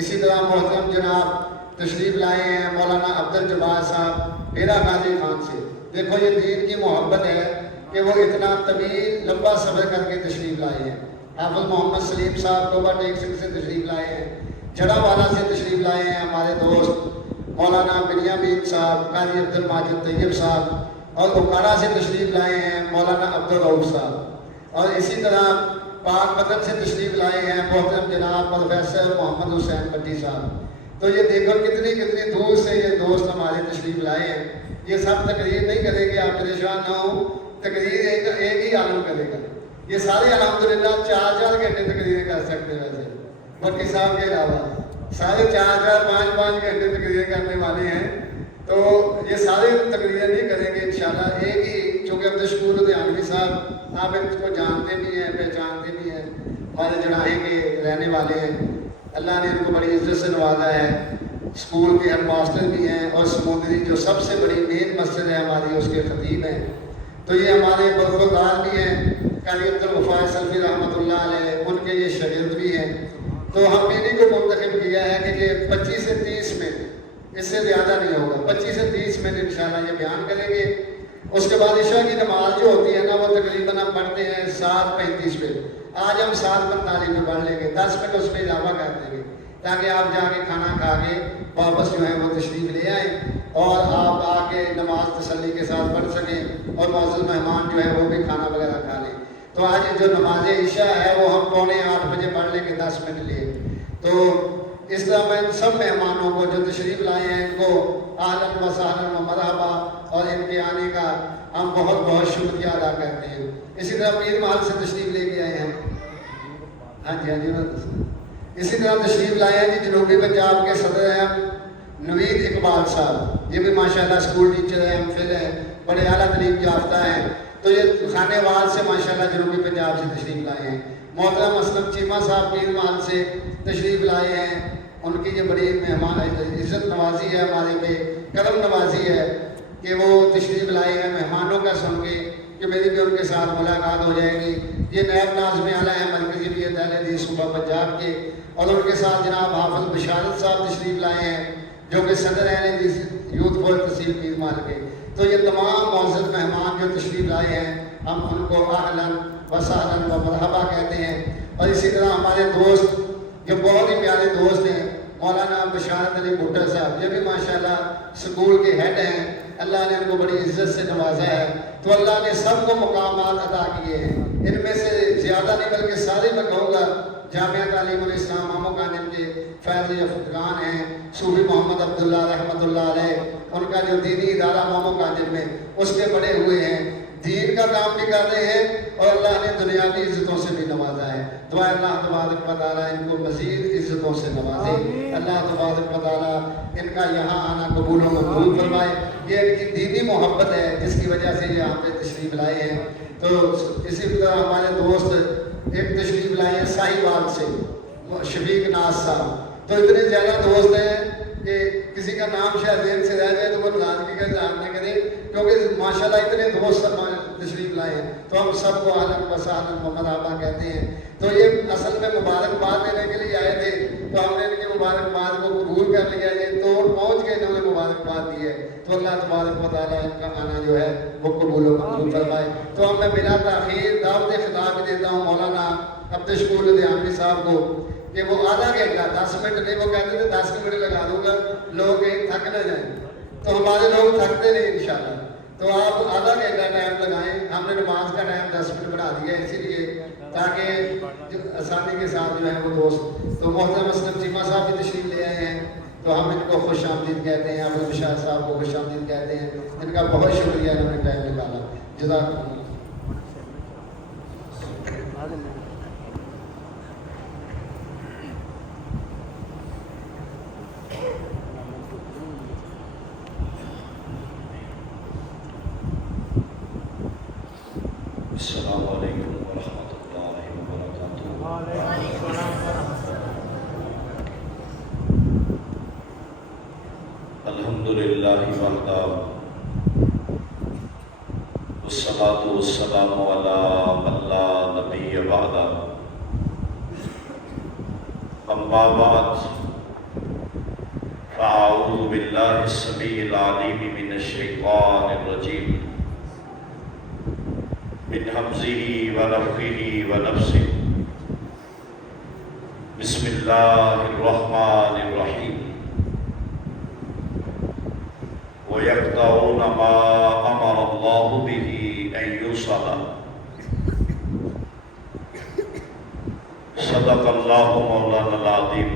اسی طرح محترم جناب تشریف لائے ہیں مولانا عبدالجبار صاحب ہیرا غازی خان سے. دیکھو یہ دین کی محبت ہے کہ وہ اتنا طویل لمبا سفر کر کے تشریف لائے ہیں. حافظ محمد سلیم صاحب ٹوبہ ٹیک سے تشریف لائے ہیں. جڑا والا سے تشریف لائے ہیں ہمارے دوست مولانا بنیامین صاحب, قاری عبدالماجد طیب صاحب, اور اوکارا سے تشریف لائے ہیں مولانا عبدالرؤوف صاحب. اور اسی طرح پاک بدن سے تشریف لائے ہیں محترم جناب پروفیسر محمد حسین بٹی صاحب. تو یہ دیکھو کتنی کتنی دور سے یہ دوست ہمارے تشریف لائے ہیں. یہ سب تقریر نہیں کریں گے, آپ پریشان نہ ہوں, تقریر ایک ہی عالم کرے گا. یہ سارے الحمدللہ 4 گھنٹے تقریریں کر سکتے ہیں. ویسے بٹی صاحب کے علاوہ سارے 4 5 گھنٹے تقریریں کرنے والے ہیں. تو یہ سارے تقریریں نہیں کریں گے انشاءاللہ. ایک ہی, چونکہ عبدالشکور دیانوی صاحب آپ ان کو جانتے بھی ہیں, پہچانتے بھی ہیں, ہمارے جناحے کے رہنے والے ہیں. اللہ نے ان کو بڑی عزت سے نوازا ہے. اسکول کے ہیڈ ماسٹر بھی ہیں, اور سمندری جو سب سے بڑی مین مسجد ہے ہماری اس کے خطیب ہیں. تو یہ ہمارے برخوردار بھی ہیں, قاری عبدالغفار سلفی رحمۃ اللہ علیہ, ان کے یہ شاگرد بھی ہیں. تو ہم نے انہیں کو منتخب کیا ہے کہ یہ 25 سے 30 منٹ, اس سے زیادہ نہیں ہوگا, 25 سے 30 منٹ انشاءاللہ یہ بیان کریں گے. اس کے بعد عشاء کی نماز جو ہوتی ہے نا وہ تقریباً ہم پڑھتے ہیں 7:35 پہ. آج ہم 7:45 میں پڑھ لیں گے, 10 منٹ اس پہ اضافہ کر دیں گے تاکہ آپ جا کے کھانا کھا کے واپس جو ہے وہ تشریف لے آئیں اور آپ آ کے نماز تسلی کے ساتھ پڑھ سکیں, اور معزز مہمان جو ہے وہ بھی کھانا وغیرہ کھا لیں. تو آج جو نماز عشاء ہے وہ ہم 7:45 بجے پڑھ لیں گے, 10 منٹ لیے. تو اس طرح میں سب مہمانوں کو جو تشریف لائے ہیں ان کو اہلاً و سہلاً و مرحبا, اور ان کے آنے کا ہم بہت بہت شکریہ ادا کرتے ہیں. اسی طرح پیر محل سے تشریف لے کے آئے ہیں. ہاں جی اسی طرح تشریف لائے ہیں جی جنوبی پنجاب کے صدر ہیں نوید اقبال صاحب. یہ بھی ماشاءاللہ اسکول ٹیچر ہیں, ایم فل ہیں, بڑے اعلیٰ تعلیم یافتہ ہیں. تو یہ خانے وال سے ماشاءاللہ جنوبی پنجاب سے تشریف لائے ہیں. محترم اسلم چیمہ صاحب پیر محل سے تشریف لائے ہیں. ان کی یہ بڑی مہمان عزت نوازی ہے, ہمارے پہ کرم نوازی ہے کہ وہ تشریف لائے ہیں. مہمانوں کا سن کے کہ میری بھی ان کے ساتھ ملاقات ہو جائے گی. یہ نیب ناظم اعلیٰ ہیں مرکزی بیت اہل حدیث صوبہ پنجاب کے, اور ان کے ساتھ جناب حافظ بشارت صاحب تشریف لائے ہیں جو کہ صدر اہل حدیث یوتھ فور تحصیل پیر محل کے. تو یہ تمام معزز مہمان جو تشریف لائے ہیں ہم ان کو اہلاً و سہلاً و مرحبا کہتے ہیں. اور اسی طرح ہمارے دوست جو بہت ہی پیارے دوست ہیں مولانا بشارت علی بھٹر صاحب, یہ بھی ماشاءاللہ اسکول کے ہیڈ ہیں. اللہ نے ان کو بڑی عزت سے نوازا ہے. تو اللہ نے سب کو مقامات عطا کیے ہیں. ان میں سے زیادہ نہیں بلکہ سارے میں کہوں گا جامعہ تعلیم الاسلام مامو کانم کے فیض یافتگان ہیں. صوفی محمد عبداللہ رحمۃ اللہ علیہ, ان کا جو دینی ادارہ مامو کانم میں اس کے بڑے ہوئے ہیں, دین کا کام بھی کر رہے ہیں, اور اللہ نے دنیاوی عزتوں سے بھی نوازا ہے. دعا اللہ تبارک و تعالیٰ ان کو مزید عزتوں سے نوازے. اللہ تبارک و تعالیٰ ان کا یہاں آنا قبول و منظور فرمائے. یہ ان کی دینی محبت ہے جس کی وجہ سے یہ یہاں پہ تشریف لائے ہیں. تو اسی طرح ہمارے دوست ایک تشریف لائے ہیں ساہیوال سے شفیق ناز صاحب. تو اتنے زیادہ دوست ہیں کہ کسی کا نام شاید ذہن سے رہ جائے تو وہ ناراضگی کا اظہار نہ کرے, کیونکہ ماشاءاللہ اتنے دوست تشریف لائے ہیں. تو ہم سب کو اہلاً و سہلاً و مرحبا کہتے ہیں. تو یہ اصل میں مبارکباد دینے کے لیے آئے تھے, تو ہم نے ان کی مبارکباد کو قبول کر لیا. یہ تو پہنچ کے انہوں نے مبارکباد دی ہے. تو اللہ تبارک و تعالیٰ ان کا آنا جو ہے وہ قبول و منظور فرمائے. تو ہم میں بلا تاخیر دعوت خطاب دیتا ہوں مولانا عبدالشکور دیانوی صاحب کو کہ وہ آدھا گھنٹہ 10 منٹ نہیں, وہ کہتے تھے 10 منٹ لگا دوں گا لوگ کہیں تھک نہ جائیں. تو ہمارے لوگ تھکتے نہیں انشاءاللہ. تو آپ آدھا گھنٹہ ٹائم لگائیں. ہم نے نماز کا ٹائم 10 منٹ بڑھا دیا ہے اسی لیے تاکہ آسانی کے ساتھ جو ہے وہ دوست. تو محترم اسلم چیمہ صاحب بھی تشریف لے آئے ہیں, تو ہم ان کو خوش آمدید کہتے ہیں. حافظ بشار صاحب کو خوش آمدید کہتے ہیں. ان کا بہت شکریہ انہوں نے ٹائم نکالا. جزاک اللہ. السلام علیکم ورحمۃ اللہ وبرکاتہ. الحمدللہ وحدہ والصلاۃ والسلام علی من لا نبی بعدہ. اما بعد أعوذ بالله السميع العليم من الشيطان الرجيم من همزه ونفخه ونفسه بسم الله الرحمن الرحيم ويقطعون ما أمر الله به أن يوصل صدق الله مولانا العظيم۔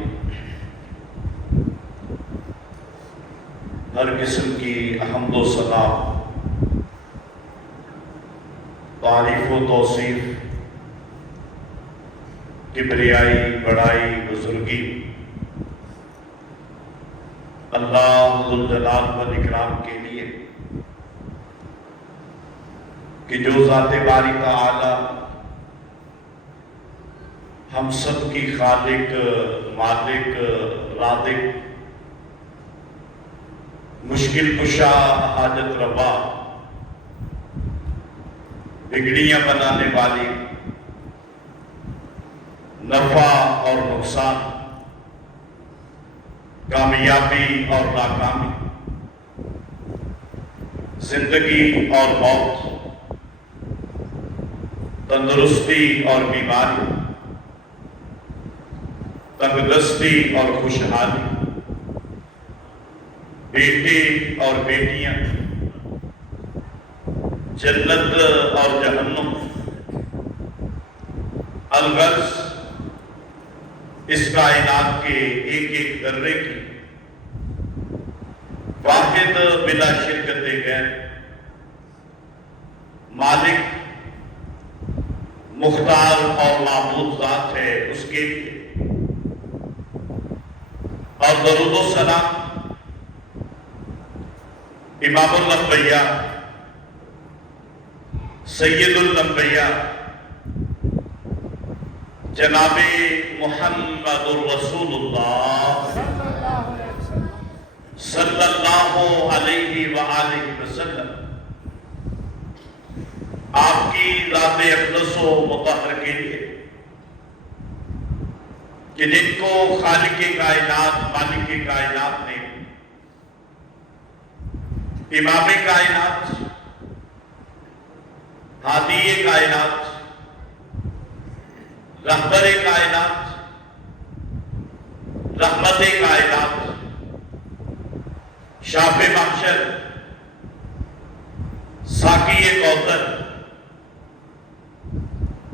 ہر قسم کی حمد و ثنا، تعریف و توصیف، کبریائی، بڑائی، بزرگی اللہ ذوالجلال والاکرام کے لیے کہ جو ذات باری تعالی ہم سب کی خالق، مالک، رازق، مشکل کشا، حاجت روا، بگڑیاں بنانے والی، نفع اور نقصان، کامیابی اور ناکامی، زندگی اور موت، تندرستی اور بیماری، تندرستی اور خوشحالی، بیٹے اور بیٹیاں، جنت اور جہنم، الغرض اس کائنات کے ایک ایک ذرے کی واحد بلا شرکت غیر مالک، مختار اور معبود ذات ہے، اس کے لیے اور درود و سلام امام الانبیاء، سید الانبیاء، جناب محمد الرسول اللہ صلی اللہ علیہ وآلہ وسلم، آپ کی ذات اقدس و مطہر کے لیے کہ جن کو خالق کائنات، مالک کائنات نے امام کائنات، ہادی کائنات، رہبر کائنات، رحمت کائنات، شاف محشر، ساقی کوثر،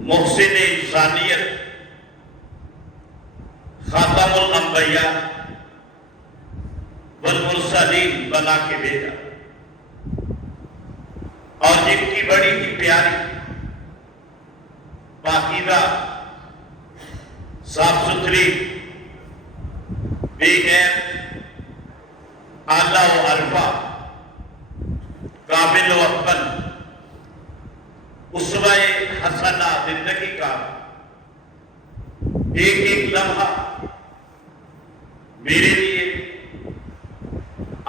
محسن انسانیت، خاتم الانبیاء والمرسلین بنا کے بھیجا، اور جن کی بڑی ہی پیاری، پاکیزہ، صاف ستھری، بے غیر، اعلیٰ و عرفہ، کامل و اکمل، اسوہ حسنہ زندگی کا ایک ایک لمحہ میرے لیے،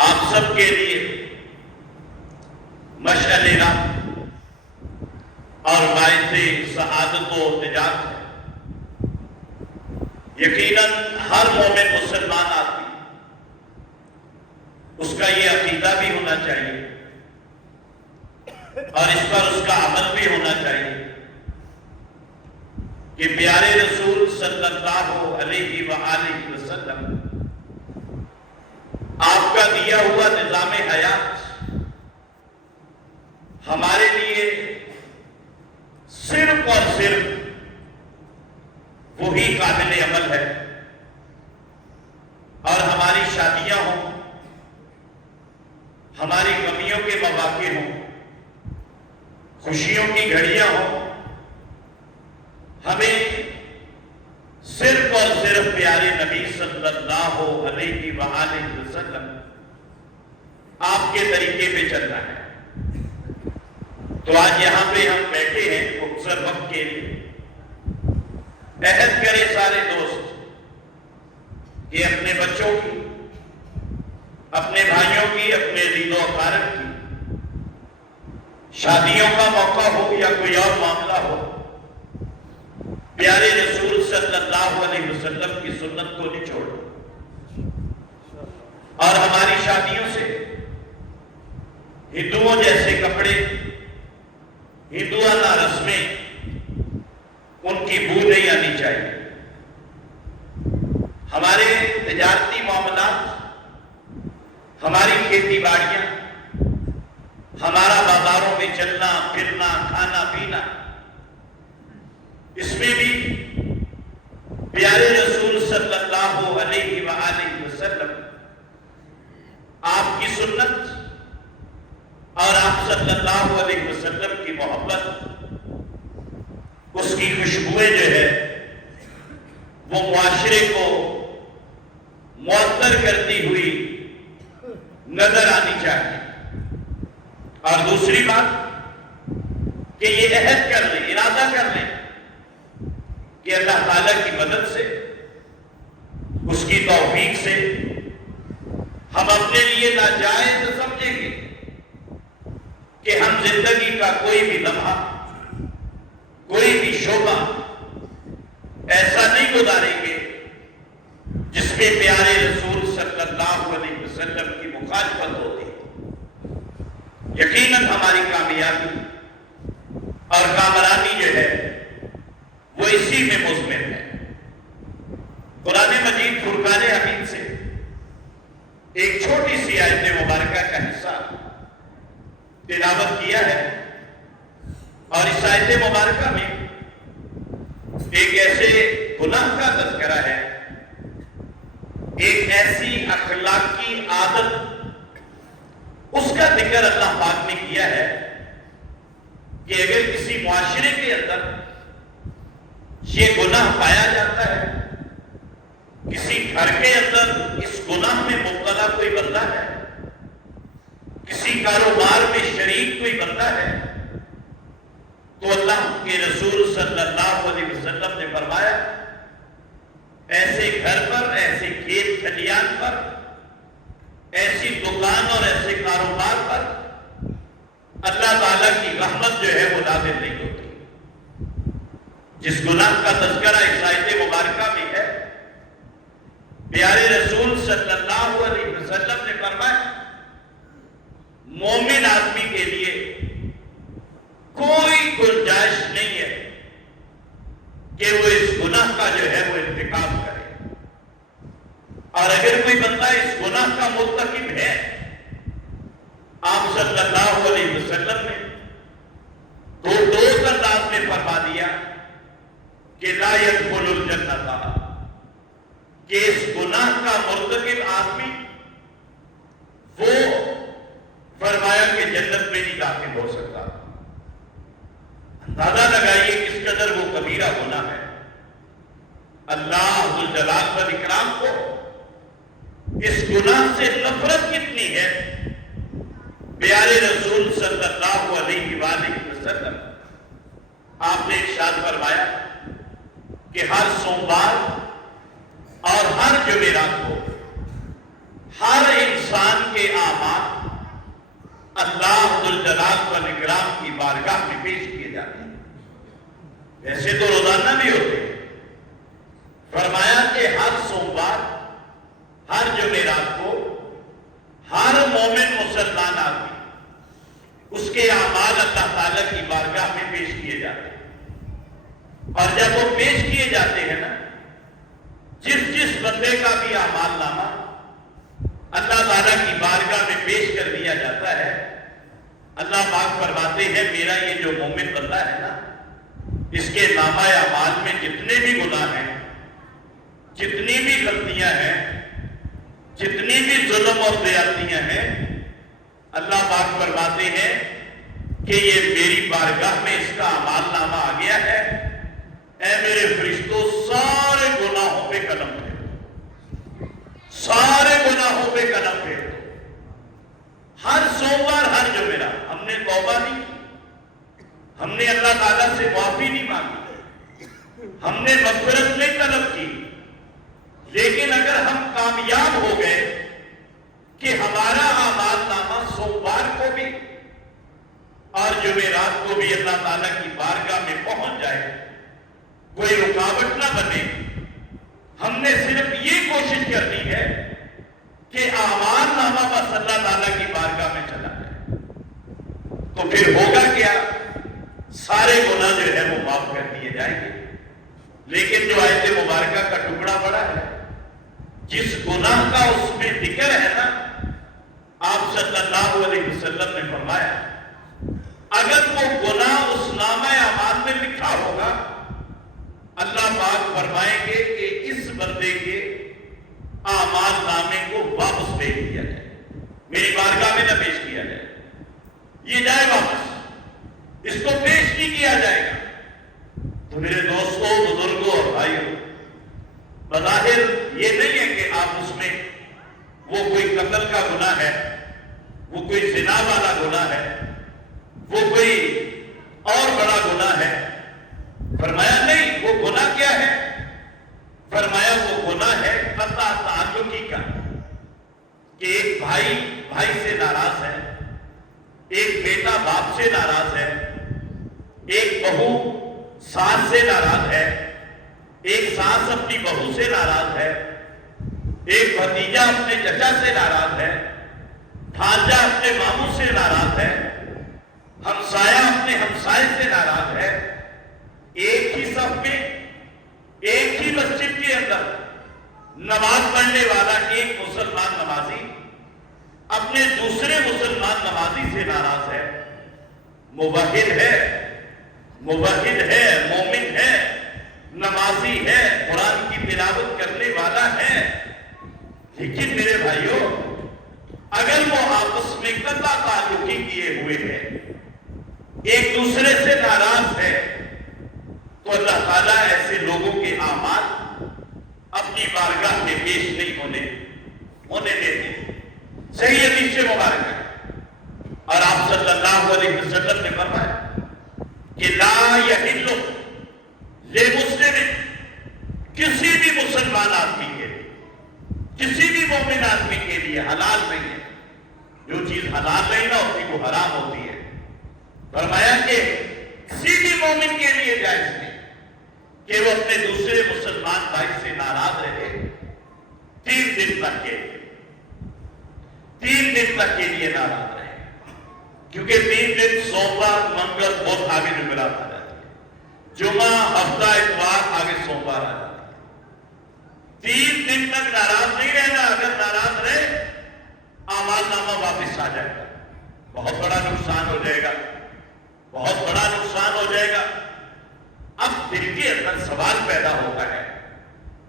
آپ سب کے لیے مشعل راہ اور باعث سعادت و نجات ہے۔ یقیناً ہر مومن مسلمان آدمی اس کا یہ عقیدہ بھی ہونا چاہیے اور اس پر اس کا عمل بھی ہونا چاہیے کہ پیارے رسول صلی اللہ علیہ وآلہ وسلم آپ کا دیا ہوا نظام حیات ہمارے لیے صرف اور صرف وہی قابل عمل ہے، اور ہماری شادیاں ہوں، ہماری غمیوں کے مواقع ہوں، خوشیوں کی گھڑیاں ہوں، ہمیں صرف اور صرف پیارے نبی صلی اللہ علیہ وآلہ وسلم آپ کے طریقے پہ چلنا ہے۔ تو آج یہاں پہ ہم بیٹھے ہیں مختصر وقت کے لیے، عہد کرے سارے دوست کہ اپنے بچوں کی، اپنے بھائیوں کی، اپنے عزیز و اقارب کی شادیوں کا موقع ہو یا کوئی اور معاملہ ہو، پیارے رسول صلی اللہ علیہ وسلم کی سنت کو نہیں چھوڑو، شادیوں سے ہندوؤں جیسے کپڑے، ہندوانہ رسمیں، ان کی بو نہیں آنی چاہیے۔ ہمارے تجارتی معاملات، ہماری کھیتی باڑیاں، ہمارا بازاروں میں چلنا پھرنا، کھانا پینا، اس میں بھی پیارے رسول صلی اللہ علیہ وآلہ وسلم، آپ کی سنت اور آپ صلی اللہ علیہ وسلم کی محبت، اس کی خوشبوئیں جو ہے وہ معاشرے کو معطر کرتی ہوئی نظر آنی چاہیے۔ اور دوسری بات کہ یہ عہد کر لیں، ارادہ کر لیں کہ اللہ تعالیٰ کی مدد سے، اس کی توفیق سے ہم اپنے لیے ناجائز سمجھیں گے کہ ہم زندگی کا کوئی بھی لمحہ، کوئی بھی شعبہ ایسا نہیں گزاریں گے جس میں پیارے رسول صلی اللہ علیہ وسلم کی مخالفت ہوتی۔ یقیناً ہماری کامیابی اور کامرانی جو ہے وہ اسی میں مضمر ہے۔ قرآن مجید فرقان حمید سے ایک چھوٹی سی آیت مبارکہ کا حصہ تلاوت کیا ہے، اور اس آیت مبارکہ میں ایک ایسے گناہ کا تذکرہ ہے، ایک ایسی اخلاقی عادت، اس کا ذکر اللہ پاک نے کیا ہے کہ اگر کسی معاشرے کے اندر یہ گناہ پایا جاتا ہے، کسی گھر کے اندر اس گناہ میں مبتلا کوئی بندہ ہے، کسی کاروبار میں شریک کوئی بندہ ہے، تو اللہ کے رسول صلی اللہ علیہ وسلم نے فرمایا ایسے گھر پر، ایسے کھیت کھلیان پر، ایسی دکان اور ایسے کاروبار پر اللہ تعالیٰ کی رحمت جو ہے وہ نازل نہیں ہوتی۔ جس گناہ کا تذکرہ اس آیت مبارکہ میں ہے، پیارے رسول صلی اللہ علیہ وسلم نے فرمایا مومن آدمی کے لیے کوئی گنجائش نہیں ہے کہ وہ اس گناہ کا جو ہے وہ ارتکاب کرے، اور اگر کوئی بندہ اس گناہ کا مرتکب ہے، آپ صلی اللہ علیہ وسلم نے دو انداز میں فرما دیا کہ لا يدخل الجنۃ، کہ اس گناہ کا مرتکب آدمی وہ فرمایا کہ جنت میں نہیں داخل ہو سکتا۔ اندازہ لگائیے کس قدر وہ کبیرہ گناہ ہے۔ اللہ ذو الجلال والاکرام کو اس گناہ سے نفرت کتنی ہے۔ پیارے رسول صلی اللہ علیہ وآلہ وسلم آپ نے ارشاد فرمایا کہ ہر سوموار اور ہر جمعرات کو ہر انسان کے اعمال اللہ ذو الجلال والاکرام کی بارگاہ میں پیش کیے جاتے ہیں۔ ویسے تو روزانہ بھی ہوتے ہیں، فرمایا کہ ہر سوموار، ہر جمعرات کو ہر مومن مسلمان آدمی اس کے اعمال اللہ تعالیٰ کی بارگاہ میں پیش کیے جاتے ہیں، اور جب وہ پیش کیے جاتے ہیں نا، جس بندے کا بھی اعمال نامہ اللہ تعالیٰ کی بارگاہ میں پیش کر دیا جاتا ہے، اللہ پاک فرماتے ہیں میرا یہ جو مومن بندہ ہے نا، اس کے نامہ اعمال میں جتنے بھی گناہ ہیں، جتنی بھی غلطیاں ہیں، جتنی بھی ظلم اور زیادتیاں ہیں، اللہ پاک فرماتے ہیں کہ یہ میری بارگاہ میں اس کا اعمال نامہ آ گیا ہے، اے میرے فرشتوں سارے گناہوں پہ قلم پھیرو، سارے گناہوں پہ قلم پھیرو۔ ہر سوموار ہر جمعرات ہم نے توبہ نہیں کی، ہم نے اللہ تعالیٰ سے معافی نہیں مانگی، ہم نے مغفرت نہیں طلب کی، لیکن اگر ہم کامیاب ہو گئے کہ ہمارا اعمال نامہ سوموار کو بھی اور جمعرات کو بھی اللہ تعالیٰ کی بارگاہ میں پہنچ جائے، کوئی رکاوٹ نہ بنے، ہم نے صرف یہ کوشش کرنی ہے کہ اعمال نامہ بس اللہ تعالیٰ کی بارگاہ میں چلا جائے تو پھر ہوگا کیا؟ سارے گناہ جو ہے وہ معاف کر دیے جائیں گے. لیکن جو آیت مبارکہ کا ٹکڑا پڑا ہے، جس گناہ کا اس میں ذکر ہے نا، آپ صلی اللہ علیہ وسلم نے فرمایا اگر وہ گناہ اس نامہ اعمال میں لکھا ہوگا، اللہ پاک فرمائیں گے کہ اس بندے کے اعمال نامے کو واپس بھیج دیا جائے، میری بارگاہ میں نہ پیش کیا جائے، یہ جائے واپس، اس کو پیش نہیں کیا جائے گا. تو میرے دوستوں، بزرگوں اور بھائیوں، بظاہر یہ نہیں ہے کہ آپ اس میں وہ کوئی قتل کا گناہ ہے، وہ کوئی زنا والا گناہ ہے، وہ کوئی اور بڑا گناہ ہے. فرمایا نہیں، وہ گناہ کیا ہے؟ فرمایا وہ گناہ ہے قطع تعلقی کا، کہ ایک بھائی بھائی سے ناراض ہے، ایک بیٹا باپ سے ناراض ہے، ایک بہو ساس سے ناراض ہے، ایک ساس اپنی بہو سے ناراض ہے، ایک بھتیجا اپنے چچا سے ناراض ہے، بھانجا اپنے ماموں سے ناراض ہے، ہمسایہ اپنے ہمسائے سے ناراض ہے. ایک ہی صف میں، ایک ہی مسجد کے اندر نماز پڑھنے والا ایک مسلمان نمازی اپنے دوسرے مسلمان نمازی سے ناراض ہے. موحد ہے، موحد ہے، مومن ہے، نمازی ہے، قرآن کی تلاوت کرنے والا ہے، لیکن میرے بھائیوں اگر وہ آپس میں قطع تعلقی کیے ہوئے ہیں، ایک دوسرے سے ناراض ہے، تو اللہ تعالیٰ ایسے لوگوں کے اعمال اپنی بارگاہ میں پیش نہیں ہونے دیتے. صحیح حدیث مبارک ہے. اور آپ صلی اللہ علیہ وسلم نے فرمایا کہ لا یحل لمسلم، کسی بھی مسلمان آدمی کے لیے، کسی بھی مومن آدمی کے لیے حلال نہیں ہے. جو چیز حلال نہیں نہ ہوتی وہ حرام ہوتی ہے. فرمایا کہ کسی بھی مومن کے لیے جائز نہیں کہ وہ اپنے دوسرے مسلمان بھائی سے ناراض رہے 3 دن تک کے لیے، 3 دن تک کے لیے ناراض رہے. کیونکہ 3 دن سوموار منگل بہت آگے جمعرات آ جاتی ہے، جمعہ ہفتہ اتوار آگے سوموار آ جاتی ہے. 3 دن تک ناراض نہیں رہنا. اگر ناراض رہے اعمال نامہ واپس آ جائے گا، بہت بڑا نقصان ہو جائے گا، بہت بڑا نقصان ہو جائے گا. اب دل کے اندر سوال پیدا ہوتا ہے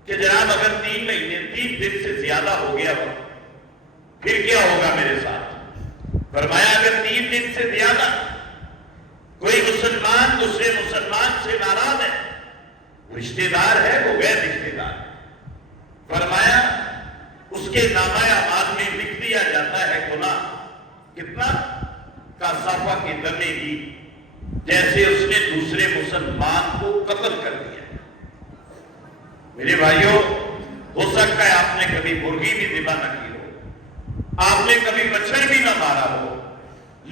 کہ جناب اگر 3 مہینے 3 دن سے زیادہ ہو گیا ہو پھر کیا ہوگا میرے ساتھ؟ فرمایا اگر 3 دن سے زیادہ کوئی مسلمان دوسرے مسلمان سے ناراض ہے، رشتہ دار ہے، وہ غیر رشتہ دار ہے، فرمایا اس کے نامہ اعمال میں لکھ دیا جاتا ہے گناہ کتنا کا صفحہ کی دمے کی، جیسے اس نے دوسرے مسلمان کو قتل کر دیا. میرے بھائیوں، ہو سکتا ہے آپ نے کبھی مرغی بھی ذبح نہ کی ہو، آپ نے کبھی مچھر بھی نہ مارا ہو،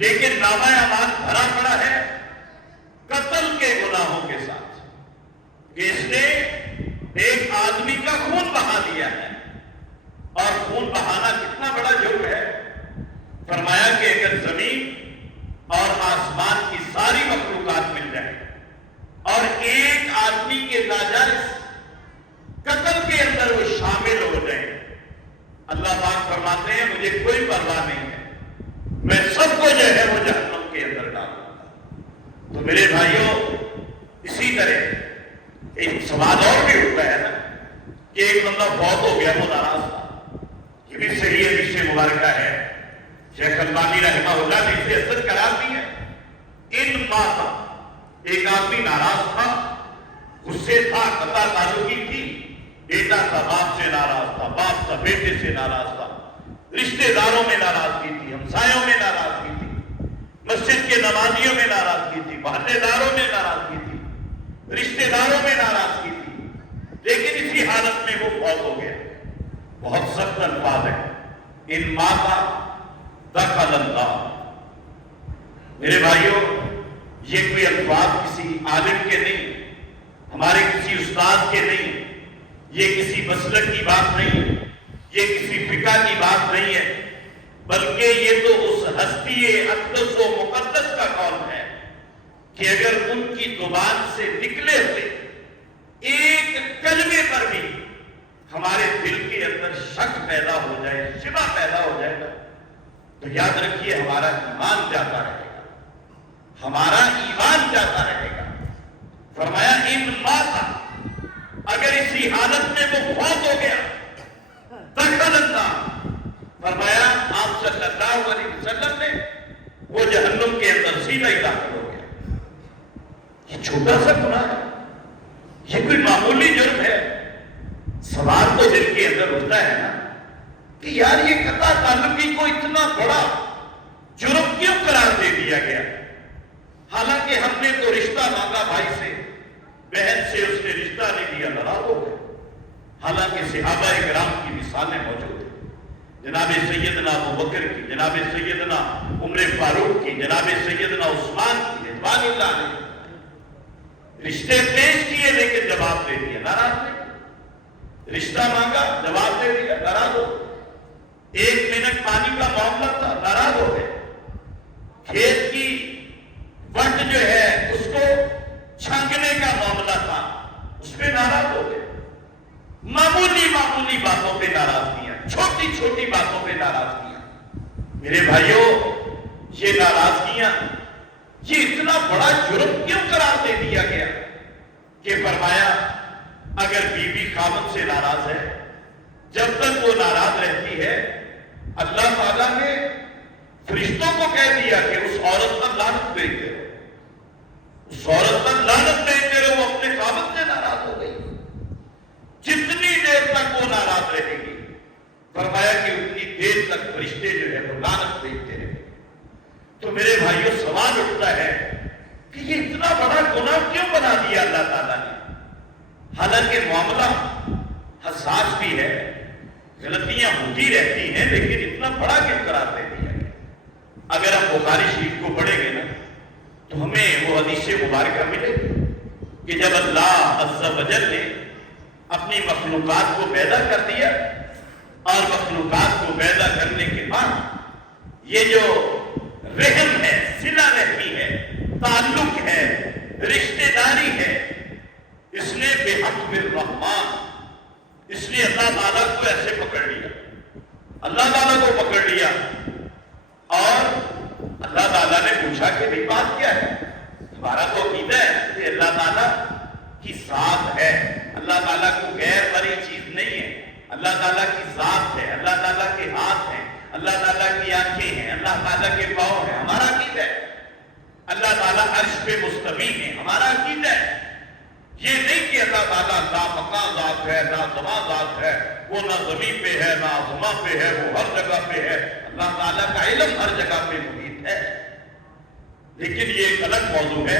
لیکن نامہ اعمال بھرا پڑا ہے قتل کے گناہوں کے ساتھ، کہ اس نے ایک آدمی کا خون بہا دیا ہے. اور خون بہانا کتنا بڑا جرم ہے. فرمایا کہ اگر زمین اور آسمان کی ساری مخلوقات مل جائے اور ایک آدمی کے ناجائز قتل کے اندر وہ شامل ہو جائے، اللہ پاک فرماتے ہیں مجھے کوئی پرواہ نہیں ہے، میں سب کو جو ہے وہ جہنم کے اندر ڈالوں گا. تو میرے بھائیوں، اسی طرح ایک سوال اور بھی ہوتا ہے نا کہ ایک بندہ فوت ہو گیا، وہ ناراض تھا. یہ بھی صحیح حدیث مبارکہ ہے، شیخ البانی رحمہ اللہ نے اسے حسن قرار دی ہے. ان ماتا، ایک آدمی ناراض تھا، غصے تھا، قطع تعلقی تھی، بیٹا تھا باپ سے ناراض تھا، باپ تھا بیٹے سے ناراض تھا، رشتہ داروں میں ناراضگی تھی، ہمسایوں میں ناراضگی تھی، مسجد کے نمازیوں میں ناراضگی تھی، محلے داروں میں ناراضگی تھی، رشتہ داروں میں ناراضگی تھی، لیکن اسی حالت میں وہ فوت ہو گیا. بہت سخت الفاظ ہے، ان ماتا دخل اللہ. میرے بھائیوں، یہ کوئی الفاظ کسی عالم کے نہیں، ہمارے کسی استاد کے نہیں، یہ کسی مسلک کی بات نہیں. یہ کسی فقہ کی بات نہیں ہے، بلکہ یہ تو اس ہستی اقدس و مقدس کا قول ہے کہ اگر ان کی زبان سے نکلے ہوئے ایک کلمے پر بھی ہمارے دل کے اندر شک پیدا ہو جائے، شبہ پیدا ہو جائے گا، تو یاد رکھیے ہمارا ایمان جاتا رہے گا، ہمارا ایمان جاتا رہے گا۔ فرمایا ان ماتا، اگر اسی حالت میں وہ فوت ہو گیا، دخل اللہ، فرمایا آپ صلی اللہ علیہ وسلم نے وہ جہنم کے اندر سیدھا ہی داخل ہو گیا۔ یہ چھوٹا سا گناہ ہے، یہ کوئی معمولی جرم ہے۔ سوال تو دل کے اندر اٹھتا ہے نا کہ یار یہ قطع تعلقی کو اتنا بڑا جرم کیوں قرار دے دیا گیا؟ حالانکہ ہم نے تو رشتہ مانگا بھائی سے، بہن سے اس نے رشتہ نہیں دیا، ناراض ہو گئے۔ حالانکہ صحابہ کرام کی مثالیں موجود ہیں، جناب سیدنا ابوبکر کی، جناب سیدنا عمر فاروق کی، جناب سیدنا عثمان کی رضوان اللہ علیہ، رشتے پیش کیے لیکن جواب دے دیا، ناراض نہیں، رشتہ مانگا جواب دے دیا، ناراض ہو، 1 منٹ پانی کا معاملہ تھا، ناراض ہو گئے، کھیت کی وٹ جو ہے اس کو چھانکنے کا معاملہ تھا، اس پہ ناراض ہو گئے۔ معمولی باتوں پہ ناراضگیاں، چھوٹی چھوٹی باتوں پہ ناراضگیاں۔ میرے بھائیوں، یہ ناراضگیاں، یہ اتنا بڑا جرم کیوں قرار دے دیا گیا کہ فرمایا اگر بیوی خاوند سے ناراض ہے، جب تک وہ ناراض رہتی ہے، اللہ تعالیٰ نے فرشتوں کو کہہ دیا کہ اس عورت پر لعنت بھیجتے رہو، اس عورت پر لعنت بھیجتے رہو، وہ اپنے خاوند سے ناراض ہو گئی، جتنی دیر تک وہ ناراض رہے گی، فرمایا کہ اتنی دیر تک فرشتے جو ہے وہ لعنت بھیجتے رہے۔ تو میرے بھائیوں سوال اٹھتا ہے کہ یہ اتنا بڑا گناہ کیوں بنا دیا اللہ تعالیٰ نے؟ حالانکہ معاملہ حساس بھی ہے، غلطیاں ہوتی رہتی ہیں، لیکن اتنا بڑا کیوں قرار دے دیا گیا؟ اگر ہم بخاری شریف کو پڑھیں گے نا تو ہمیں وہ حدیث مبارکہ ملے کہ جب اللہ عز و جل نے اپنی مخلوقات کو پیدا کر دیا، اور مخلوقات کو پیدا کرنے کے بعد یہ جو رحم ہے، صلہ رحمی ہے، تعلق ہے، رشتہ داری ہے، اس نے بے حق الرحمن، اس نے اللہ تعالیٰ کو ایسے پکڑ لیا، اللہ تعالیٰ کو پکڑ لیا، اور اللہ تعالیٰ نے پوچھا کہ بھی بات کیا ہے؟ ہمارا تو عقیدہ ہے کہ اللہ تعالیٰ کی ذات ہے، اللہ تعالیٰ کو غیر بری چیز نہیں ہے، اللہ تعالیٰ کی ذات ہے، اللہ تعالیٰ کے ہاتھ ہیں، اللہ تعالیٰ کی آنکھیں ہیں، اللہ تعالیٰ کے پاؤں ہیں، ہمارا عقیدہ ہے۔ اللہ تعالیٰ عرش پہ مستوی ہے، ہمارا عقیدہ ہے۔ یہ نہیں کہ اللہ تعالیٰ لا مکان ذات ہے، لا زمان ذات ہے، وہ نہ زمین پہ ہے، نہ آسمان پہ ہے، وہ ہر جگہ پہ ہے، اللہ تعالیٰ کا علم ہر جگہ پہ محیط ہے۔ لیکن یہ ایک الگ موضوع ہے،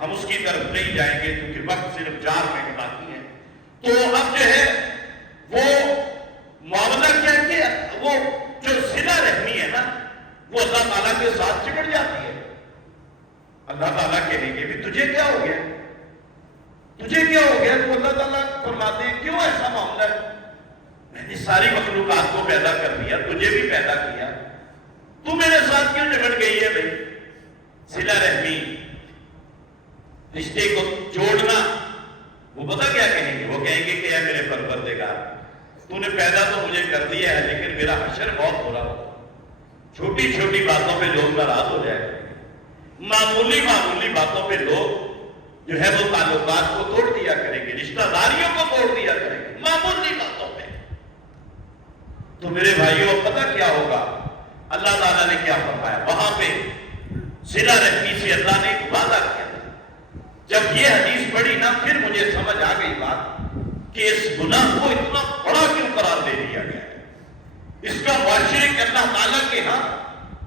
ہم اس کی طرف نہیں جائیں گے کیونکہ وقت صرف 4 منٹ باقی ہے۔ تو اب جو ہے وہ معاملہ کیا کہ وہ جو صلہ رحمی ہے نا، وہ اللہ تعالیٰ کے ساتھ چمٹ جاتی ہے۔ اللہ تعالیٰ کہیں گے بھی تجھے کیا ہو گیا، تجھے کیا ہو گیا؟ تو اللہ تعالیٰ فرماتے ہیں کیوں ایسا معاملہ ہے؟ میں نے ساری مخلوقات کو پیدا کر دیا، تجھے بھی پیدا کیا، تو میرے ساتھ کیوں چمٹ گئی ہے بھائی؟ صلہ رحمی، رشتے کو جوڑنا، وہ پتہ کیا کہیں گے؟ وہ کہیں گے کہ اے میرے پروردگار، تو نے پیدا تو مجھے کر دیا ہے، لیکن میرا حشر بہت برا ہوگا۔ چھوٹی چھوٹی باتوں پہ لوگ ناراض ہو جائے گا، معمولی باتوں پہ لوگ جو ہے وہ تعلقات کو توڑ دیا کریں گے، رشتہ داریوں کو توڑ دیا کریں گے، معمولی باتوں پہ۔ تو میرے بھائیوں پتہ کیا ہوگا؟ اللہ تعالیٰ نے کیا فرمایا وہاں پہ؟ صلہ رحمی سے اللہ نے ایک وعدہ کیا۔ جب یہ حدیث پڑھی نا، پھر مجھے سمجھ آ گئی بات کہ اس گناہ کو اتنا بڑا کیوں قرار دے دیا گیا ہے، اس کا معاشرے اللہ تعالیٰ کے ہاں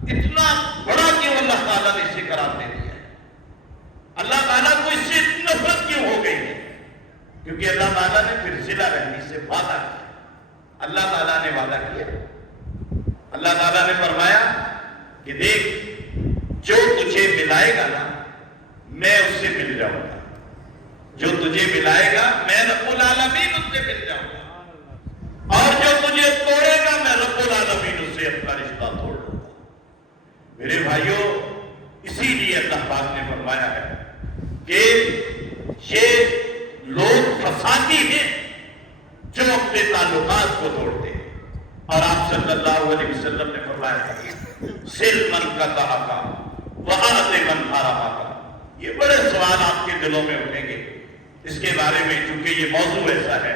اتنا بڑا کیوں اللہ تعالیٰ نے اسے قرار دے دیا ہے، اللہ تعالیٰ کو اس سے اتنی نفرت کیوں ہو گئی ہے؟ کیونکہ اللہ تعالیٰ نے پھر صلہ رحمی سے وعدہ کیا۔ اللہ تعالیٰ نے وعدہ کیا، اللہ تعالیٰ نے فرمایا کہ دیکھ جو تجھے ملائے گا نا، میں اس سے مل جاؤں گا، جو تجھے ملائے گا میں رب العالمین اس سے مل جاؤں گا، اور جو مجھے توڑے گا میں رب العالمین سے اپنا رشتہ توڑ لوں گا۔ میرے بھائیوں، اسی لیے اللہ پاک نے فرمایا ہے کہ یہ لوگ فسادی ہیں جو اپنے تعلقات کو توڑتے ہیں، اور آپ صلی اللہ علیہ وسلم نے فرمایا سل من قطعک وآت من حرمک۔ یہ بڑے سوال آپ کے دلوں میں اٹھیں گے اس کے بارے میں، چونکہ یہ موضوع ایسا ہے،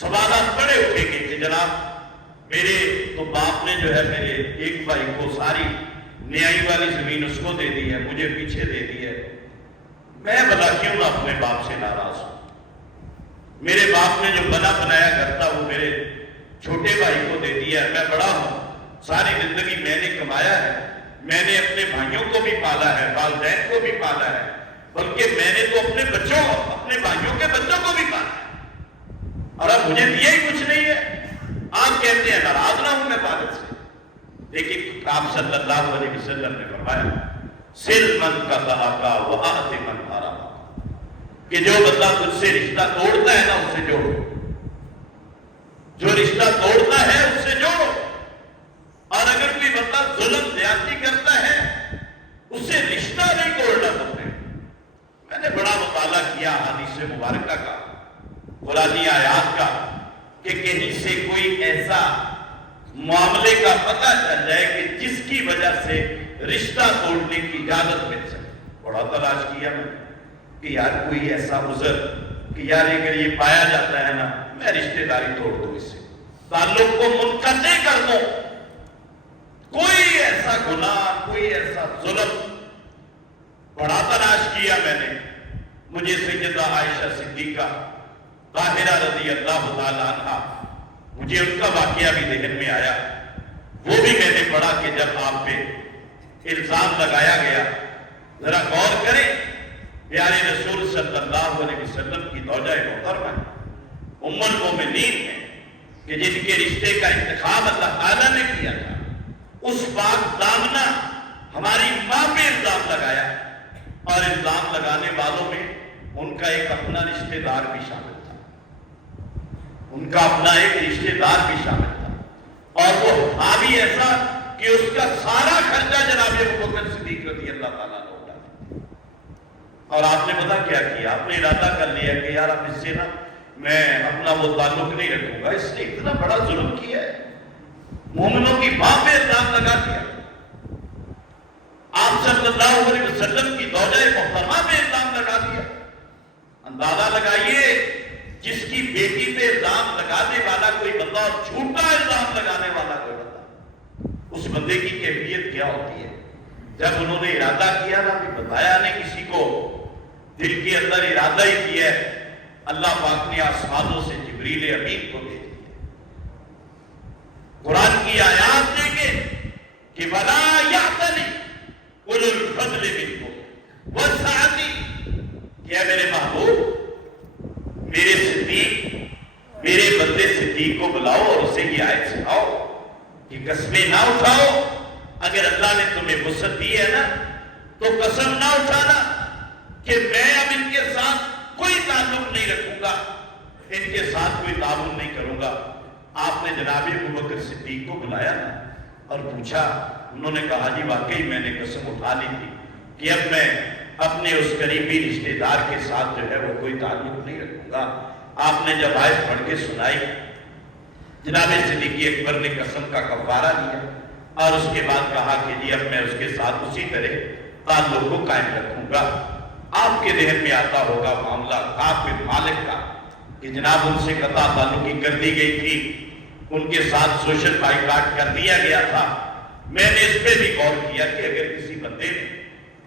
سوالات بڑے اٹھیں گے کہ جناب میرے تو باپ نے جو ہے میرے ایک بھائی کو ساری نیائی والی زمین اس کو دے دی ہے، مجھے پیچھے دے دی ہے، میں بھلا کیوں نہ اپنے باپ سے ناراض ہوں؟ میرے باپ نے جو بنا بنایا گھر تھا وہ میرے چھوٹے بھائی کو دے دیا ہے، میں بڑا ہوں، ساری زندگی میں نے کمایا ہے، میں نے اپنے بھائیوں کو بھی پالا ہے، والدین کو بھی پالا ہے، بلکہ میں نے تو اپنے بچوں، اپنے بھائیوں کے بچوں کو بھی پالا ہے، اور اب مجھے دیا ہی کچھ نہیں ہے۔ آپ کہتے ہیں ناراض نہ ہوں میں والد سے، لیکن آپ صلی اللہ علیہ وسلم نے فرمایا سل من قطعک وآت من حرمک، کہ جو بندہ تجھ سے رشتہ توڑتا ہے نا اس سے جوڑو، جو رشتہ توڑتا ہے اس سے جوڑو، اور اگر کوئی بندہ ظلم زیادتی کرتا ہے اس سے رشتہ نہیں توڑنا تم نے۔ میں نے بڑا مطالعہ کیا حدیث مبارکہ کا، قرآنی آیات کا، کہ کہیں سے کوئی ایسا معاملے کا پتہ چل جائے کہ جس کی وجہ سے رشتہ توڑنے کی اجازت مل سکے۔ بڑا تلاش کیا میں کہ یار کوئی ایسا عذر کہ یار اگر یہ پایا جاتا ہے نا میں رشتہ داری توڑ دوں، اس سے تعلق کو منقطع کر دوں، کوئی ایسا گناہ، کوئی ایسا ظلم۔ بڑا تلاش کیا میں نے، مجھے سیدہ عائشہ صدیقہ طاہرہ رضی اللہ تعالیٰ عنہ، مجھے ان کا واقعہ بھی ذہن میں آیا، وہ بھی میں نے پڑھا کہ جب آپ پہ الزام لگایا گیا، ذرا غور کریں، پیارے رسول صلی اللہ علیہ وسلم کی زوجہ محترمہ ام المومنین ہیں کہ جن کے رشتے کا انتخاب اللہ تعالیٰ نے کیا تھا، اس پاک دامنہ ہماری ماں پہ الزام لگایا، اور الزام لگانے والوں میں ان کا ایک اپنا رشتہ دار بھی شامل تھا، ان کا اپنا ایک رشتہ دار بھی شامل تھا، اور وہ تھا بھی ایسا کہ اس کا سارا خرچہ جناب ابوبکر صدیق رضی اللہ تعالیٰ نے اٹھایا۔ اور آپ نے پتہ کیا کیا؟ آپ نے ارادہ کر لیا کہ یار اب اس سے نا میں اپنا وہ تعلق نہیں رکھوں گا، اس نے اتنا بڑا ظلم کیا ہے، مومنوں کی ماں پہ الزام لگا دیا، آپ صلی اللہ علیہ وسلم کی زوجہ محترمہ پہ الزام لگا دیا۔ اندازہ لگائیے جس کی بیٹی پہ الزام لگانے والا کوئی بندہ اور جھوٹا الزام لگانے والا کوئی بندہ، اس بندے کی کیفیت کیا ہوتی ہے۔ جب انہوں نے ارادہ کیا نا، بھی بتایا نہیں کسی کو، دل کے اندر ارادہ ہی کیا ہے، اللہ پاک نے آسمانوں سے جبریل امین کو بھیج دیا۔ قرآن کی آیات دیکھیں کہ وَلَا يَعْتَلِ أُولُو الْفَضْلِ مِنْكُمْ وَالسَّعَةِ، کیا میرے محبوب، میرے صدیق، میرے بندے صدیق کو بلاؤ اور اسے یہ آیت سناؤ کہ قسمیں نہ اٹھاؤ، اگر اللہ نے تمہیں وسعت دی ہے نا تو قسم نہ اٹھانا کہ میں اب ان کے ساتھ کوئی تعلق نہیں رکھوں گا، ان کے ساتھ کوئی تعاون نہیں کروں گا۔ آپ نے جناب ابوبکر صدیق کو بلایا نا اور پوچھا، انہوں نے کہا جی واقعی میں نے قسم اٹھا لی تھی کہ اب میں اپنے اس قریبی رشتہ دار کے ساتھ جو ہے وہ کوئی تعلق نہیں رکھوں گا۔ آپ نے جب آیت پڑھ کے سنائی، جناب صدیق اکبر نے قسم کا کفارہ لیا اور اس کے بعد کہا کہ جی اب میں اس کے ساتھ اسی طرح تعلق کو قائم رکھوں گا۔ آپ کے ذہن میں آتا ہوگا معاملہ کعب بن مالک کا کہ جناب ان سے قطع تعلقی کر دی گئی تھی، ان کے ساتھ سوشل بائیکاٹ کر دیا گیا تھا۔ میں نے اس پہ بھی غور کیا کہ اگر کسی بندے نے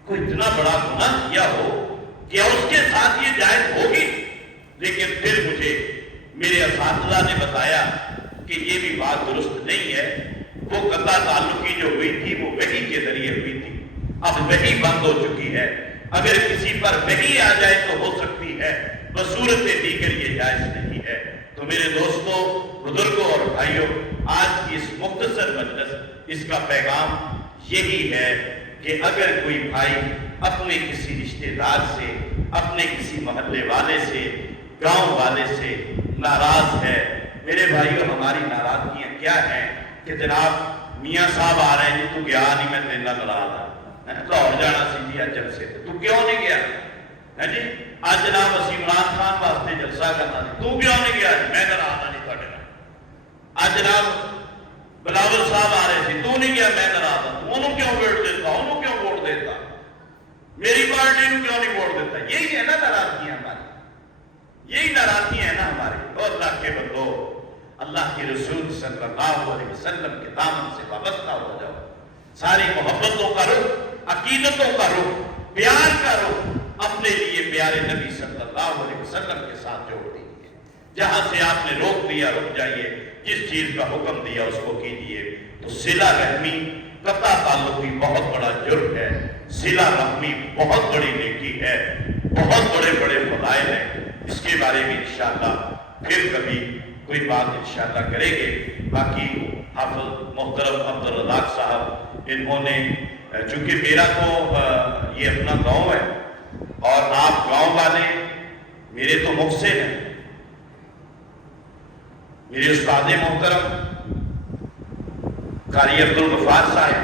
کوئی اتنا بڑا گناہ کیا ہو کیا اس کے ساتھ یہ جائز ہوگی؟ لیکن پھر مجھے میرے اساتذہ نے بتایا کہ یہ بھی بات درست نہیں ہے، وہ قطع تعلقی جو ہوئی تھی وہ وحی کے ذریعے ہوئی تھی، اب وحی بند ہو چکی ہے، اگر کسی پر وحی آ جائے تو ہو سکتی ہے، بصورت دیگر یہ جائز نہیں ہے۔ تو میرے دوستوں، بزرگوں اور بھائیوں، آج کی اس مختصر مجلس، اس کا پیغام یہی ہے کہ اگر کوئی بھائی اپنے کسی رشتہ دار سے، اپنے کسی محلے والے سے، گاؤں والے سے ناراض ہے، میرے بھائیوں ہماری ناراضگیاں کیا ہیں کہ جناب میاں صاحب آ رہے ہیں جی تو گیا نہیں، میں تیرے نال ناراض ہاں، لاہور جانا سی جی اج جلسے تے تو کیوں نہیں گیا ہے جی؟ اج جناب اسی عمران خان واسطے جلسہ کرنا سی، تو کیوں نہیں گیا؟ میں ناراض ہاں جی تہاڈے نال۔ اج جناب بلاول صاحب آ رہے تھے، تو نہیں گیا، میں ناراض ہوں، انہوں کیوں ووٹ دیتا، انہوں کیوں ووٹ دیتا، میری پارٹی کو کیوں نہیں ووٹ دیتا؟ یہی ہے نا ناراضگیاں ہماری، یہی ناراضگیاں ہیں نا ہماری۔ اور اللہ کے بندو، اللہ کے رسول صلی اللہ علیہ وسلم کے دامن سے وابستہ ہو جاؤ، ساری محبتوں کا رخ، عقیدتوں کا رخ، پیار کا رخ اپنے لیے پیارے نبی صلی اللہ علیہ وسلم کے ساتھ جوڑ دیجیے۔ جہاں سے آپ نے روک دیا رک جائیے، جس چیز کا حکم دیا اس کو کیجیے۔ تو صلہ رحمی، قطع تعلقی بہت بڑا جرم ہے، صلہ رحمی بہت بڑی نیکی ہے، بہت بڑے بڑے فضائل ہیں۔ اس کے بارے میں انشاءاللہ پھر کبھی کوئی بات انشاءاللہ کریں گے۔ باقی حافظ محترم عبدالرزاق صاحب، انہوں نے چونکہ میرا تو یہ اپنا گاؤں ہے اور آپ گاؤں والے میرے تو محسن ہیں، میرے استاد محترم قاری عبدالغفار صاحب،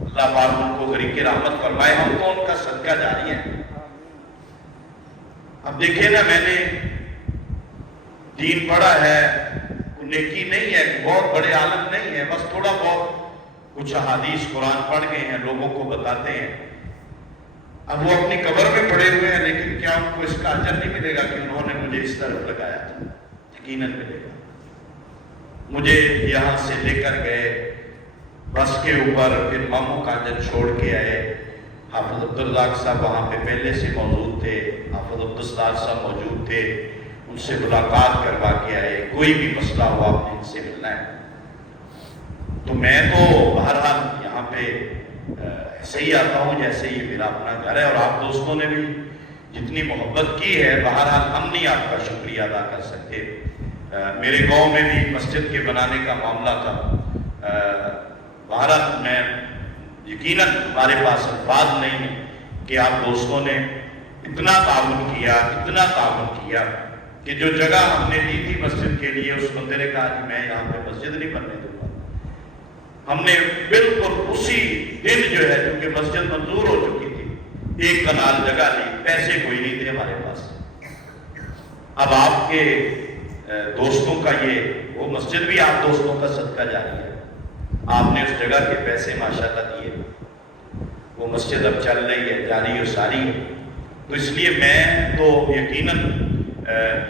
اللہ پاک ان کو غریق رحمت فرمائے، ہم تو ان کا صدقہ جاری ہے۔ اب دیکھیں نا، میں نے دین پڑھا ہے، نیکی نہیں ہے، بہت بڑے عالم نہیں ہے، بس تھوڑا بہت کچھ احادیث قرآن پڑھ گئے ہیں، لوگوں کو بتاتے ہیں۔ اب وہ اپنی قبر میں پڑے ہوئے ہیں، لیکن کیا ان کو اس کا اجر نہیں ملے گا کہ انہوں نے مجھے اس طرف لگایا تھا؟ یقیناً ملے گا۔ مجھے یہاں سے لے کر گئے بس کے اوپر، پھر ماموں کانجن چھوڑ کے آئے۔ حافظ عبدالرزاق صاحب وہاں پہ پہلے سے موجود تھے، حافظ عبدالستار صاحب موجود تھے، ان سے ملاقات کروا کے آئے، کوئی بھی مسئلہ ہو آپ نے ان سے ملنا ہے۔ تو میں تو بہرحال یہاں پہ ایسے ہی آتا ہوں جیسے یہ میرا اپنا گھر ہے، اور آپ دوستوں نے بھی جتنی محبت کی ہے، بہرحال ہم نہیں آپ کا شکریہ ادا کر سکتے۔ میرے گاؤں میں بھی مسجد کے بنانے کا معاملہ تھا، بہرحال میں یقیناً ہمارے پاس الفاظ نہیں ہے کہ آپ دوستوں نے اتنا تعاون کیا، اتنا تعاون کیا کہ جو جگہ ہم نے دی تھی مسجد کے لیے، اس بندے نے کہا کہ میں یہاں پہ مسجد نہیں بننے دوں گا۔ ہم نے بالکل اسی دن جو ہے، کیونکہ مسجد منظور ہو چکی تھی، 1 کنال جگہ لی، پیسے کوئی نہیں تھے ہمارے پاس۔ اب آپ کے دوستوں کا وہ مسجد بھی آپ دوستوں کا صدقہ جاری ہے، آپ نے اس جگہ کے پیسے ماشاءاللہ دیے، وہ مسجد اب چل رہی ہے، جاری و ساری ہے۔ تو اس لیے میں تو یقیناً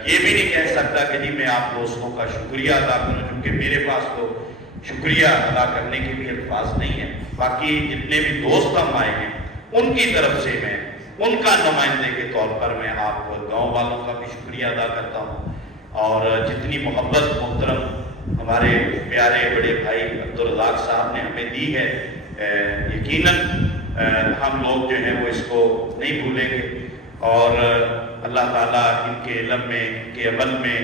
یہ بھی نہیں کہہ سکتا کہ جی میں آپ دوستوں کا شکریہ ادا کروں، کیونکہ میرے پاس تو شکریہ ادا کرنے کے بھی الفاظ نہیں ہیں۔ باقی جتنے بھی دوست ہم آئے ہیں، ان کی طرف سے میں ان کا نمائندے کے طور پر میں آپ گاؤں والوں کا بھی شکریہ ادا کرتا ہوں، اور جتنی محبت محترم ہمارے پیارے بڑے بھائی عبدالرزاق صاحب نے ہمیں دی ہے، یقیناً ہم لوگ جو ہیں وہ اس کو نہیں بھولیں گے، اور اللہ تعالیٰ ان کے علم میں، ان کے عمل میں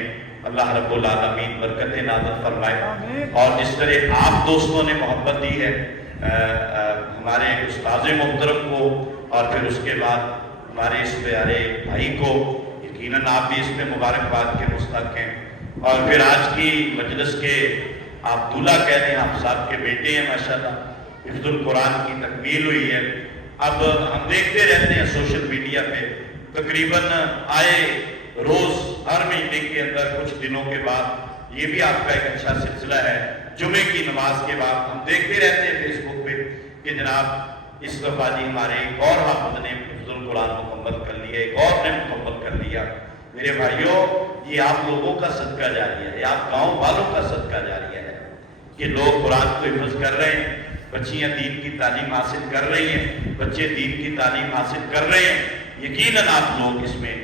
اللہ رب العالمین برکت نازل فرمائے۔ اور جس طرح آپ دوستوں نے محبت دی ہے ہمارے استاذ محترم کو، اور پھر اس کے بعد ہمارے اس پیارے بھائی کو، یقیناً آپ بھی اس میں مبارکباد کے مستحق ہیں۔ اور پھر آج کی مجلس کے آپ دولہا کہہ رہے ہیں، آپ صاحب کے بیٹے ہیں ماشاءاللہ، حفظ القرآن کی تکمیل ہوئی ہے۔ اب ہم دیکھتے رہتے ہیں سوشل میڈیا پہ، تقریباً آئے روز ہر مہینے کے اندر کچھ دنوں کے بعد، یہ بھی آپ کا ایک اچھا سلسلہ ہے، جمعے کی نماز کے بعد ہم دیکھتے رہتے ہیں فیس بک پہ کہ جناب اس دفعہ جی ہمارے ایک اور حافظ نے حفظ القرآن مکمل کر لیا، ایک اور نے مکمل کر لیا۔ میرے بھائیوں، یہ آپ لوگوں کا صدقہ جاریہ ہے، یہ آپ گاؤں والوں کا صدقہ جاریہ ہے کہ لوگ قرآن کو حفظ کر رہے ہیں، بچیاں دین کی تعلیم حاصل کر رہی ہیں، بچے دین کی تعلیم حاصل کر رہے ہیں۔ یقیناً آپ لوگ اس میں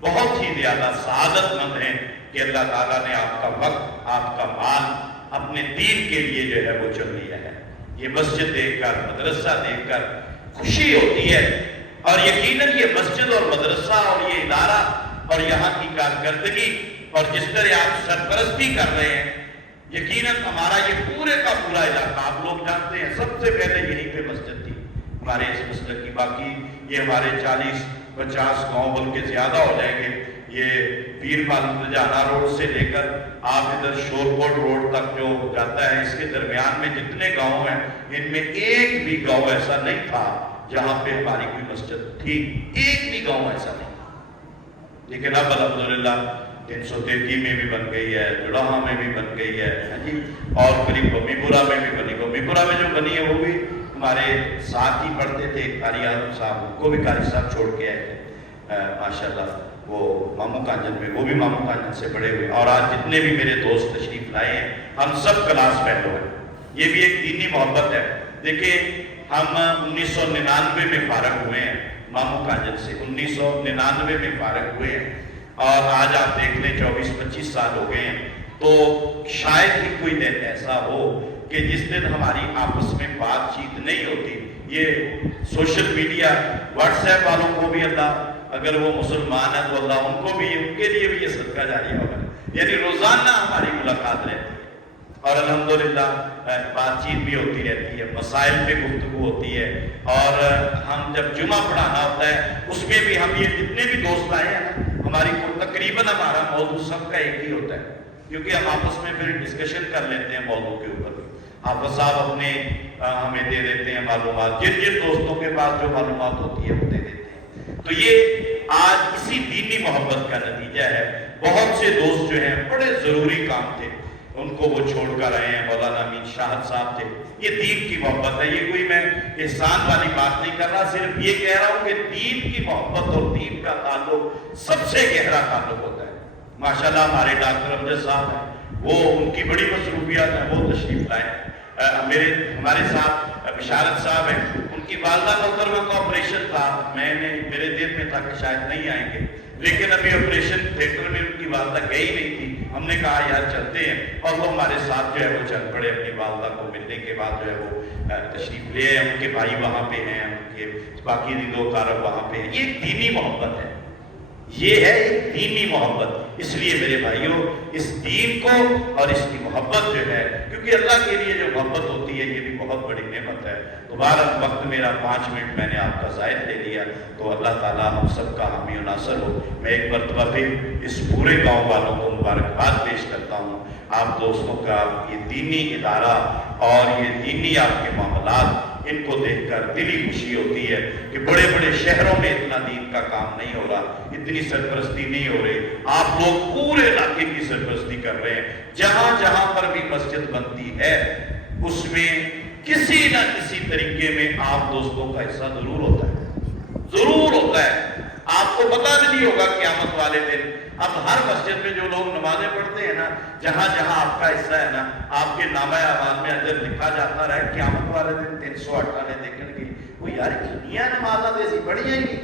بہت ہی زیادہ سعادت مند ہیں کہ اللہ تعالیٰ نے آپ کا وقت، آپ کا مال اپنے دین کے لیے جو ہے وہ چن لیا ہے۔ یہ مسجد دیکھ کر، مدرسہ دیکھ کر خوشی ہوتی ہے، اور یقیناً یہ مسجد اور مدرسہ اور یہ ادارہ اور یہاں کی کارکردگی اور جس طرح آپ سرپرستی کر رہے ہیں، یقیناً ہمارا یہ پورے کا پورا علاقہ، آپ لوگ جانتے ہیں سب سے پہلے یہیں پہ مسجد تھی ہمارے اس مسجد کی، باقی یہ ہمارے 40-50 گاؤں بلکہ زیادہ ہو جائیں گے یہ پیر مالک جانا روڈ سے لے کر آپ ادھر شورکوٹ روڈ تک جو جاتا ہے، اس کے درمیان میں جتنے گاؤں ہیں ان میں ایک بھی گاؤں ایسا نہیں تھا جہاں پہ ہماری کوئی مسجد تھی، ایک بھی گاؤں ایسا نہیں تھا۔ لیکن اب الحمدللہ 333 میں بھی بن گئی ہے، جڑاہا میں بھی بن گئی ہے جی، اور قریب بمی پورہ میں بھی بنی۔ بمی پورہ میں جو بنی ہے وہ بھی ہمارے ساتھ ہی پڑھتے تھے، قاری اعظم صاحب، ان کو بھی قاری صاحب چھوڑ کے آئے تھے ماشاءاللہ، وہ ماموں کانجن میں، وہ بھی ماموں کانجن سے بڑے ہوئے۔ اور آج جتنے بھی میرے دوست تشریف لائے ہیں ہم سب کلاس فیلو ہیں۔ یہ بھی ایک دینی محبت ہے۔ دیکھیں ہم 1999 میں فارغ ہوئے ہیں ماموں کانجن سے، 1999 میں فارغ ہوئے ہیں، اور آج آپ دیکھ لیں 24-25 سال ہو گئے ہیں۔ تو شاید ہی کوئی دن ایسا ہو کہ جس دن ہماری آپس میں بات چیت نہیں ہوتی۔ یہ سوشل میڈیا، واٹس ایپ والوں کو بھی اللہ، اگر وہ مسلمان ہیں تو اللہ ان کو بھی، ان کے لیے بھی یہ صدقہ جاری ہوگا، یعنی روزانہ ہماری ملاقات رہتی ہے، اور الحمدللہ بات چیت بھی ہوتی رہتی ہے، مسائل پہ گفتگو ہوتی ہے۔ اور ہم جب جمعہ پڑھانا ہوتا ہے اس میں بھی ہم یہ جتنے بھی دوست آئے ہیں نا، ہماری تقریباً ہمارا موضوع سب کا ایک ہی ہوتا ہے، کیونکہ ہم آپس میں پھر ڈسکشن کر لیتے ہیں موضوع کے اوپر۔ حافظ صاحب اپنے ہمیں دے دیتے ہیں معلومات، جن جن دوستوں کے پاس جو معلومات ہوتی ہے وہ دے دیتے ہیں۔ تو یہ آج اسی دینی محبت کا نتیجہ ہے۔ بہت سے دوست جو ہیں بڑے ضروری کام تھے، ان کو وہ چھوڑ کر آئے ہیں۔ مولانا امین شاہد صاحب تھے۔ یہ دین کی محبت ہے، یہ کوئی میں احسان والی بات نہیں کر رہا، صرف یہ کہہ رہا ہوں کہ دین کی محبت اور دین کا تعلق سب سے گہرا تعلق ہوتا ہے۔ ماشاءاللہ ہمارے ڈاکٹر امجد صاحب ہیں، وہ ان کی بڑی مصروفیات ہیں، وہ تشریف لائے۔ ہمارے ساتھ بشارت صاحب ہیں، ان کی والدہ محترمہ کا آپریشن تھا، میرے دل میں تھا کہ شاید نہیں آئیں گے، لیکن ابھی آپریشن تھیٹر میں ان کی والدہ گئی نہیں تھی۔ ہم نے کہا یار چلتے ہیں، اور وہ ہمارے ساتھ جو ہے وہ چل پڑے۔ اپنی والدہ کو ملنے کے بعد جو ہے وہ تشریف لے آئے، ان کے بھائی وہاں پہ ہیں، ان کے باقی دو کارب وہاں پہ ہیں۔ یہ ایک دینی محبت ہے، یہ ہے ایک دینی محبت۔ اس لیے میرے بھائیوں، اس دین کو اور اس کی محبت جو ہے، کیونکہ اللہ کے لیے جو محبت ہوتی ہے یہ بھی بہت بڑی نعمت ہے۔ دوبارہ وقت میرا 5 منٹ میں نے آپ کا زائد لے لیا، تو اللہ تعالیٰ ہم سب کا حامی و ناصر ہو۔ میں ایک مرتبہ پھر اس پورے گاؤں والوں کو مبارکباد پیش کرتا ہوں۔ آپ دوستوں کا یہ دینی ادارہ اور یہ دینی آپ کے معاملات، ان کو دیکھ کر دلی خوشی ہوتی ہے کہ بڑے بڑے شہروں میں اتنا دین کا کام نہیں ہو رہا، اتنی سرپرستی نہیں ہو رہی۔ آپ لوگ پورے علاقے کی سرپرستی کر رہے ہیں۔ جہاں جہاں پر بھی مسجد بنتی ہے اس میں کسی نہ کسی طریقے میں آپ دوستوں کا حصہ ضرور ہوتا ہے، ضرور ہوتا ہے۔ آپ کو پتہ بھی نہیں ہوگا قیامت والے دن، اب ہر مسجد میں جو لوگ نمازیں پڑھتے ہیں نا، جہاں جہاں آپ کا حصہ ہے نا، آپ کے نامہ اعمال میں اجر لکھا جاتا رہے۔ قیامت والے دن 308 دیکھیں گے وہ یار کتنی نمازاں ایسی پڑھی ہیں گی،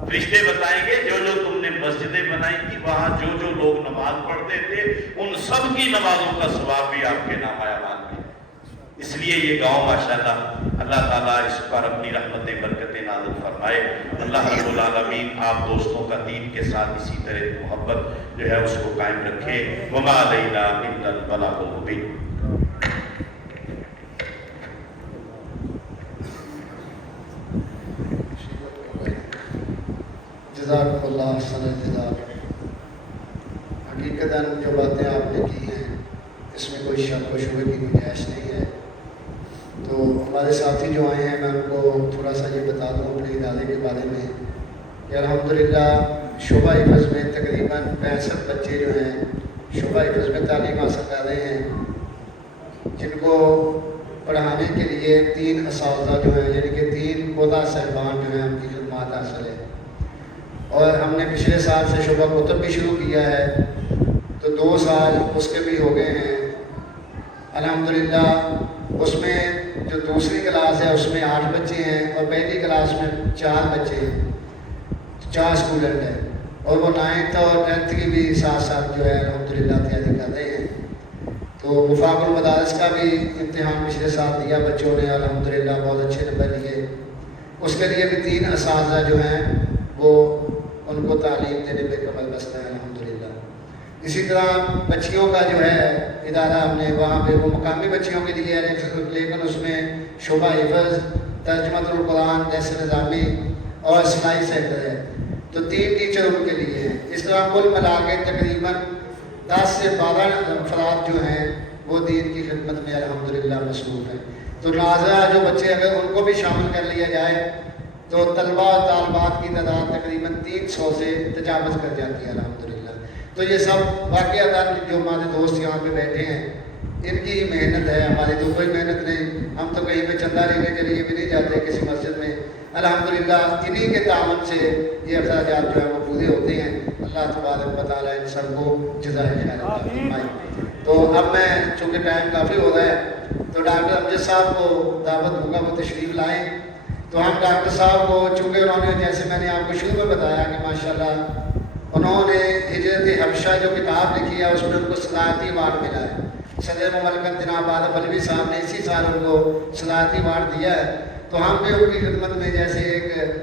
فرشتے بتائیں گے جو جو تم نے مسجدیں بنائی تھی وہاں جو جو لوگ نماز پڑھتے تھے ان سب کی نمازوں کا ثواب بھی آپ کے نامہ اعمال میں ہے۔ اس لیے یہ گاؤں ماشاءاللہ اللہ تعالیٰ اس پر اپنی رحمت برکت نازل فرمائے۔ اللہ رب العالمین آپ دوستوں کا دین کے ساتھ اسی طرح محبت جو ہے اس کو قائم رکھے۔ وما علینا الا البلاغ المبین۔ جزاک اللہ حسن جزاک۔ حقیقتاً جو باتیں آپ نے کی ہیں اس میں کوئی شک و شبہ کی گنجائش نہیں ہے۔ تو ہمارے ساتھی جو آئے ہیں میں ان کو تھوڑا سا یہ بتا دوں اپنے ادارے کے بارے میں کہ الحمدللہ شعبہ حفظ میں تقریباً 65 بچے جو ہیں شعبہ حفظ میں تعلیم حاصل کر رہے ہیں، جن کو پڑھانے کے لیے 3 اساتذہ جو ہیں یعنی کہ 3 قودا صاحبان جو ہیں ان کی خدمات حاصل ہے۔ اور ہم نے پچھلے سال سے شعبہ کتب بھی شروع کیا ہے، تو 2 سال اس کے بھی ہو گئے ہیں الحمدللہ۔ اس میں جو دوسری کلاس ہے اس میں 8 بچے ہیں اور پہلی کلاس میں 4 بچے ہیں، 4 اسٹوڈنٹ ہیں، اور وہ 9th اور 10th کی بھی ساتھ ساتھ جو ہے الحمدللہ تیاری کر رہے ہیں۔ تو وفاق المدارس کا بھی امتحان پچھلے سال دیا بچوں نے، الحمدللہ بہت اچھے نمبر لیے۔ اس کے لیے بھی 3 اساتذہ جو ہیں وہ ان کو تعلیم دینے پہ کمر بستہ ہے الحمدللہ۔ اسی طرح بچیوں کا جو ہے ادارہ ہم نے وہاں پہ وہ مقامی بچیوں کے لیے ہے، لیکن اس میں شعبہ حفظ، ترجمۃ القرآن، درس نظامی اور سلائی سینٹر ہے۔ تو 3 ٹیچر ان کے لیے ہیں. اس طرح کل ملا کے تقریباً 10 سے 12 افراد جو ہیں وہ دین کی خدمت میں الحمدللہ مصروف ہیں. تو لہٰذا جو بچے اگر ان کو بھی شامل کر لیا جائے تو طلباء و طالبات کی تعداد تقریباً 300 سے تجاوز کر جاتی ہے الحمدللہ. تو یہ سب واقعات جو ہمارے دوست یہاں پہ بیٹھے ہیں ان کی محنت ہے، ہماری تو کوئی محنت نہیں. ہم تو کہیں پہ چندہ لینے کے لیے بھی نہیں جاتے کسی مسجد میں. الحمدللہ انہی کے تعاون سے یہ اخراجات جو ہیں وہ پورے ہوتے ہیں. اللہ تبارک و تعالیٰ ان سب کو جزائے خیر عطا فرمائے. تو اب میں چونکہ ٹائم کافی ہو رہا ہے تو ڈاکٹر امجد صاحب کو دعوت ہوگا وہ تشریف لائیں. تو ہم ڈاکٹر صاحب کو چونکہ انہوں نے جیسے میں نے آپ کو شروع میں بتایا کہ ماشاءاللہ انہوں نے ہجرت حبشہ جو کتاب لکھی ہے اس میں ان کو صدارتی ایوارڈ ملا ہے. صدر مملکت جناب آدم علوی صاحب نے اسی سال ان کو صدارتی ایوارڈ دیا ہے. تو ہم بھی ان کی خدمت میں جیسے ایک